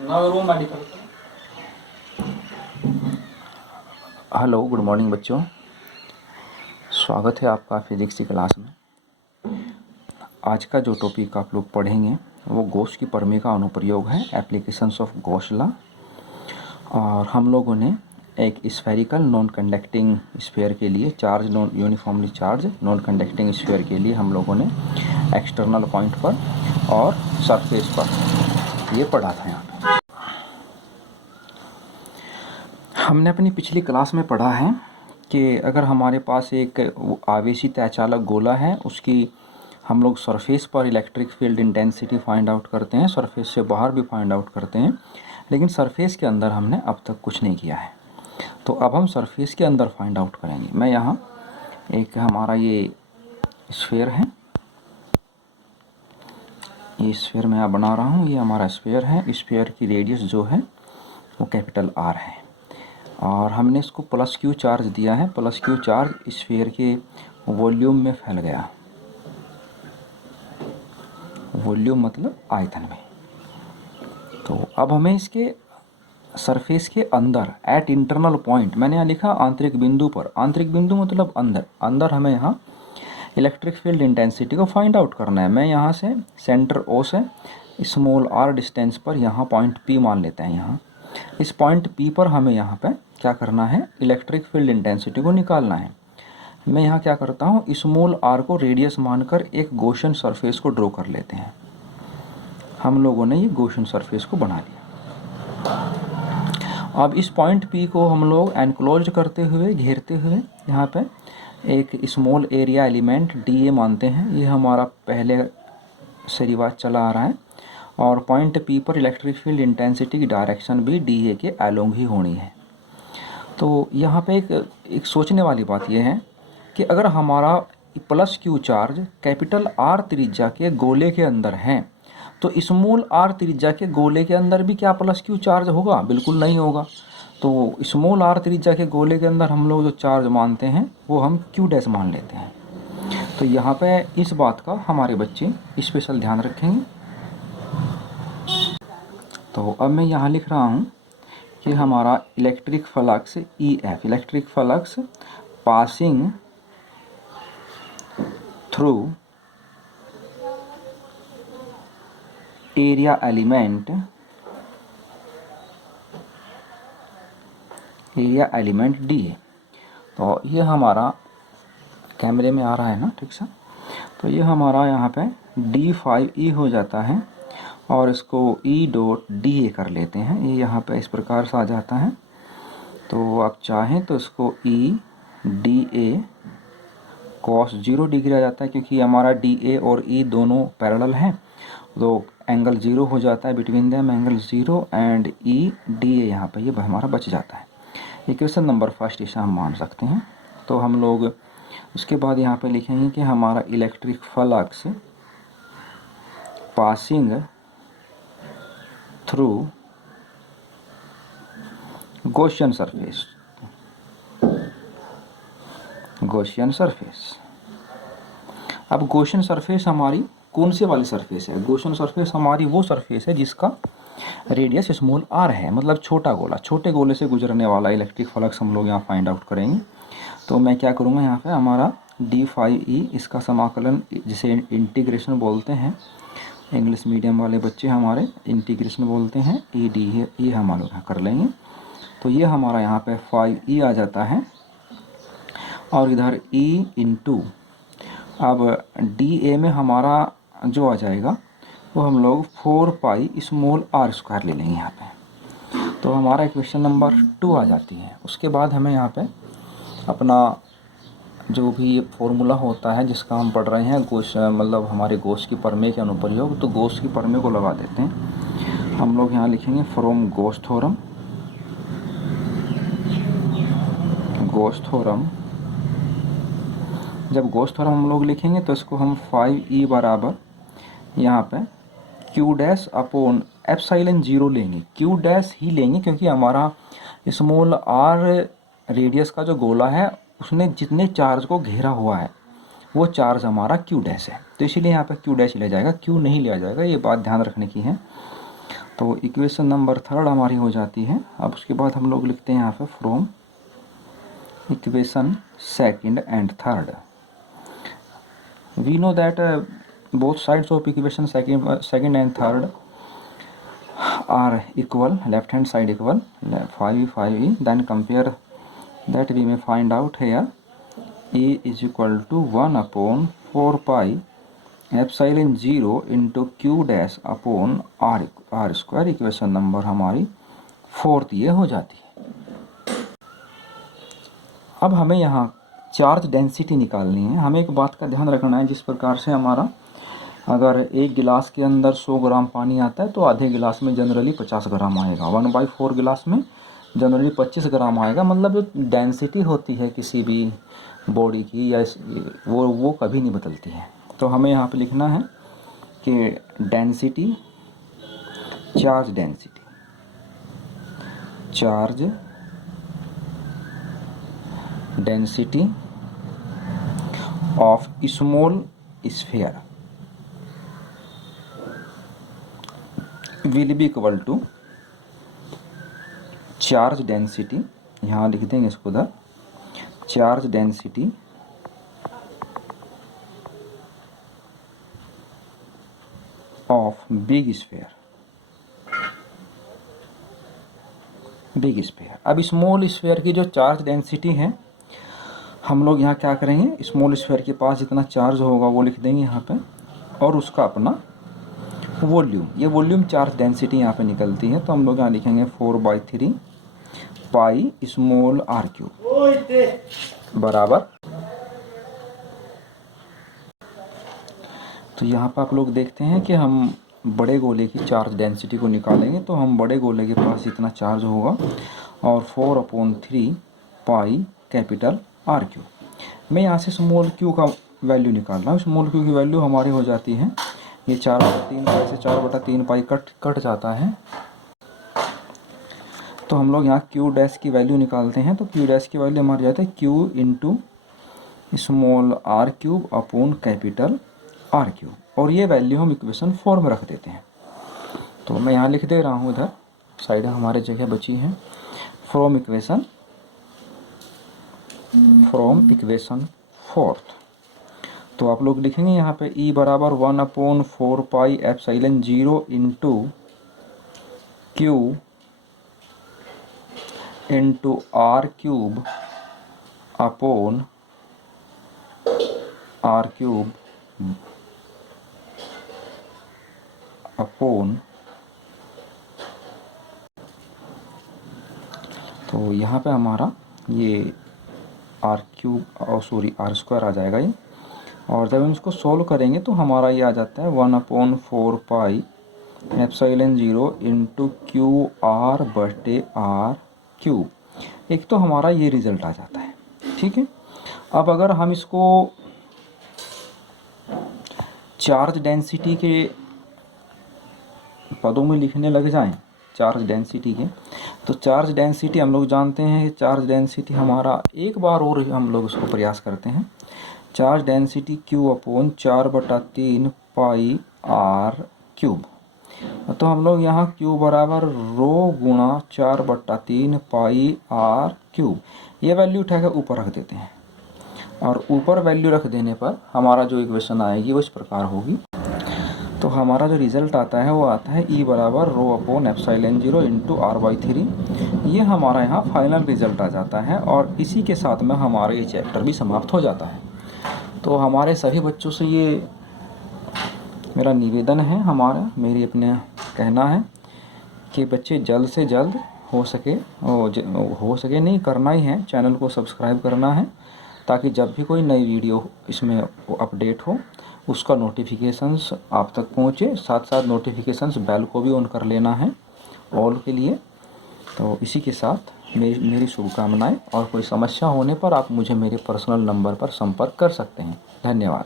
Hello, good morning बच्चों। स्वागत है आपका फिजिक्स की क्लास में। आज का जो टॉपिक आप लोग पढ़ेंगे वो गॉस की प्रमेय का अनुप्रयोग है, एप्लीकेशंस ऑफ गॉस लॉ। और हम लोगों ने एक स्फेरिकल नॉन कंडक्टिंग स्फीयर के लिए charge non uniformly charge non conducting sphere के लिए हम लोगों ने एक्सटर्नल पॉइंट पर और सरफेस पर ये पढ़ा था। यहाँ हमने अपनी पिछली क्लास में पढ़ा है कि अगर हमारे पास एक आवेशित अचालक गोला है, उसकी हम लोग सरफेस पर electric field intensity find out करते हैं, सरफेस से बाहर भी फाइंड आउट करते हैं, लेकिन सरफेस के अंदर हमने अब तक कुछ नहीं किया है। तो अब हम सरफेस के अंदर फाइंड आउट करेंगे। मैं यहाँ एक हमारा ये स्फीयर है, ये स्फीयर मैं यहाँ बना रहा हूँ, ये हमारा स्फीयर है। स्फीयर की रेडियस जो है वो कैपिटल R है और हमने इसको प्लस क्यू चार्ज दिया है। प्लस क्यू चार्ज स्फीयर के वॉल्यूम में फैल गया। वॉल्यूम मतलब आयतन में। तो अब हमें इसके सरफेस के अंदर एट इंटरनल पॉइंट, मैंने यहाँ लिखा आंतरिक बिंदु पर। आंतरिक बिंदु मतलब अंदर। अंदर हमें यहाँ इलेक्ट्रिक फील्ड इंटेंसिटी को फाइंड आउट करना है। मैं यहाँ से सेंटर O से स्मॉल r डिस्टेंस पर यहाँ पॉइंट P मान लेते हैं। यहाँ इस पॉइंट P पर हमें यहाँ पे क्या करना है, इलेक्ट्रिक फील्ड इंटेंसिटी को निकालना है। मैं यहाँ क्या करता हूँ, स्मॉल r को रेडियस मानकर एक गॉसियन सरफेस को ड्रॉ कर लेते हैं। हम लोगों ने ये गॉसियन सरफेस को बना लिया। अब इस पॉइंट P को हम लोग एनक्लोज करते हुए, घेरते हुए यहाँ पे एक स्मॉल एरिया एलिमेंट dA मानते हैं। ये हमारा पहले से रिवाज चला आ रहा है। और पॉइंट P पर इलेक्ट्रिक फील्ड इंटेंसिटी की डायरेक्शन भी dA के अलोंग ही होनी है। तो यहाँ पे एक सोचने वाली बात यह है कि अगर हमारा plus Q charge capital R त्रिज्या के गोले के अंदर है, तो स्मॉल r त्रिज्या के गोले के अंदर भी क्या प्लस क्यू चार्ज होगा? बिल्कुल नहीं होगा। तो स्मॉल r त्रिज्या के गोले के अंदर हम लोग जो चार्ज मानते हैं वो हम क्यू डैश मान लेते हैं। तो यहाँ पे इस बात का हमारे बच्चे स्पेशल ध्यान रखेंगे। तो अब मैं यहाँ लिख रहा हूँ कि हमारा electric flux EF, electric flux passing through area element dA। तो ये हमारा कैमरे में आ रहा है ना, ठीक से। तो ये हमारा यहाँ पे d5e हो जाता है और इसको E डॉट dA कर लेते हैं। ये यहाँ पे इस प्रकार से आ जाता है। तो आप चाहें तो इसको E dA cos 0 डिग्री आ जाता है, क्योंकि हमारा dA और E दोनों पैरेलल हैं, तो एंगल 0 हो जाता है। Between them angle 0 and E dA यहाँ पे ये हमारा बच जाता है। इक्वेशन नंबर फर्स्ट इसे हम मान सकते हैं। तो हम लोग उसके बाद यहाँ पे लिखेंगे कि हमारा electric flux passing through Gaussian surface, Gaussian surface. अब गॉसियन सरफेस हमारी कौन से वाली सरफेस है? गॉसियन सरफेस हमारी वो सरफेस है जिसका रेडियस स्मॉल r है, मतलब छोटा गोला। छोटे गोले से गुजरने वाला इलेक्ट्रिक फ्लक्स हम लोग यहाँ फाइंड आउट करेंगे। तो मैं क्या करूँगा, यहाँ पे हमारा d5e, इसका समाकलन जिसे इंटीग्रेशन बोलते हैं, इंग्लिश मीडियम वाले बच्चे हमारे इंटीग्रेशन बोलते हैं, e d है, ये हम लोग यहाँ कर लेंगे। तो ये हमारा यहाँ पे 5e आ जाता है और इधर e इंटू, अब dA में हमारा जो आ जाएगा वो हम लोग 4 पाई स्मॉल r स्क्वायर ले लेंगे यहाँ पे। तो हमारा इक्वेशन नंबर 2 आ जाती है। उसके बाद हमें यहाँ पे अपना जो भी फॉर्मूला होता है जिसका हम पढ़ रहे हैं, गॉस मतलब हमारे गॉस की प्रमेय के अनुप्रयोग, तो गॉस की प्रमेय को लगा देते हैं। हम लोग यहाँ लिखेंगे from Gauss theorem, Gauss theorem. जब गॉस थ्योरम हम लोग लिखेंगे तो इसको हम 5e बराबर यहाँ पे q डैश अपॉन एप्सिलॉन 0 लेंगे। q डैश ही लेंगे क्योंकि हमारा स्मॉल r रेडियस का जो गोला है उसने जितने चार्ज को घेरा हुआ है वो चार्ज हमारा q डैश है, तो इसीलिए यहाँ पे q डैश लिया जाएगा, q नहीं लिया जाएगा। ये बात ध्यान रखने की है। तो इक्वेशन नंबर थर्ड हमारी हो जाती है। अब उसके बाद हम लोग लिखते हैं यहाँ पे from equation second and third. We know that both sides of equation second and third are equal, left hand side equal 5e 5e, then compare that we may find out here a is equal to 1 upon 4 pi epsilon 0 into q dash upon r square। Equation number हमारी fourth ये हो जाती है। अब हमें यहाँ charge density निकालनी है। हमें एक बात का ध्यान रखना है, जिस प्रकार से हमारा अगर एक गिलास के अंदर 100 ग्राम पानी आता है तो आधे गिलास में जनरली 50 ग्राम आएगा, 1/4 गिलास में जनरली 25 ग्राम आएगा। मतलब जो डेंसिटी होती है किसी भी बॉडी की या वो कभी नहीं बदलती है। तो हमें यहाँ पे लिखना है कि density, charge density, charge density of small sphere will be equal to charge density, यहाँ लिख देंगे इसको उधर, charge density of big sphere. Big sphere. अब स्मॉल स्फीयर की जो चार्ज डेंसिटी है, हम लोग यहाँ क्या करेंगे, स्मॉल स्फीयर के पास जितना चार्ज होगा वो लिख देंगे यहाँ पे, और उसका अपना वॉल्यूम, ये वॉल्यूम चार्ज डेंसिटी यहाँ पे निकलती है। तो हम लोग यहाँ लिखेंगे 4/3 पाई स्मॉल आर क्यूब बराबर। तो यहाँ पर आप लोग देखते हैं कि हम बड़े गोले की चार्ज डेंसिटी को निकालेंगे तो हम बड़े गोले के पास इतना चार्ज होगा और 4/3 पाई कैपिटल आर क्यूब। मैं यहाँ से स्मॉल क्यू का वैल्यू निकाल रहा हूँ। स्मॉल क्यू की वैल्यू हमारी हो जाती है, ये 4/3 पाई से 4/3 पाई कट जाता है। तो हम लोग यहाँ क्यू डैश की वैल्यू निकालते हैं। तो क्यू डैश की वैल्यू हमारी जाती है q into small r cube upon capital r cube, और ये वैल्यू हम इक्वेशन 4 में रख देते हैं। तो मैं यहाँ लिख दे रहा हूँ, इधर साइड हमारे जगह बची है। फ्रॉम इक्वेशन फोर्थ, तो आप लोग लिखेंगे यहाँ पे E बराबर 1/4 pi epsilon 0 into q into r cube upon r cube upon, तो यहाँ पे हमारा ये आर स्क्वायर आ जाएगा ये। और जब हम इसको सोल्व करेंगे तो हमारा ये आ जाता है 1/4 pi epsilon 0 into Q R बटे आर क्यूब। एक तो हमारा ये रिजल्ट आ जाता है, ठीक है। अब अगर हम इसको चार्ज डेंसिटी के पदों में लिखने लग जाएं, चार्ज डेंसिटी के, तो चार्ज डेंसिटी हम लोग जानते हैं कि चार्ज डेंसिटी हमारा, एक बार और हम लोग उसको प्रयास करते हैं, charge density Q upon 4/3 pi r cube. तो हम लोग यहाँ Q बराबर रो गुणा 4/3 पाई आर क्यूब, ये वैल्यू उठा कर ऊपर रख देते हैं, और ऊपर वैल्यू रख देने पर हमारा जो इक्वेशन आएगी वो इस प्रकार होगी। तो हमारा जो रिज़ल्ट आता है वो आता है E बराबर rho upon epsilon 0 into r/3। ये हमारा यहाँ फाइनल रिज़ल्ट आ जाता है, और इसी के साथ में हमारा ये चैप्टर भी समाप्त हो जाता है। तो हमारे सभी बच्चों से ये मेरा निवेदन है, मेरी अपने कहना है कि बच्चे जल्द से जल्द हो सके नहीं, करना ही है, चैनल को सब्सक्राइब करना है, ताकि जब भी कोई नई वीडियो इसमें अपडेट हो उसका नोटिफिकेशंस आप तक पहुँचे। साथ साथ नोटिफिकेशंस बेल को भी ऑन कर लेना है ऑल के लिए। तो इसी के साथ मेरी शुभकामनाएं, और कोई समस्या होने पर आप मुझे मेरे पर्सनल नंबर पर संपर्क कर सकते हैं। धन्यवाद।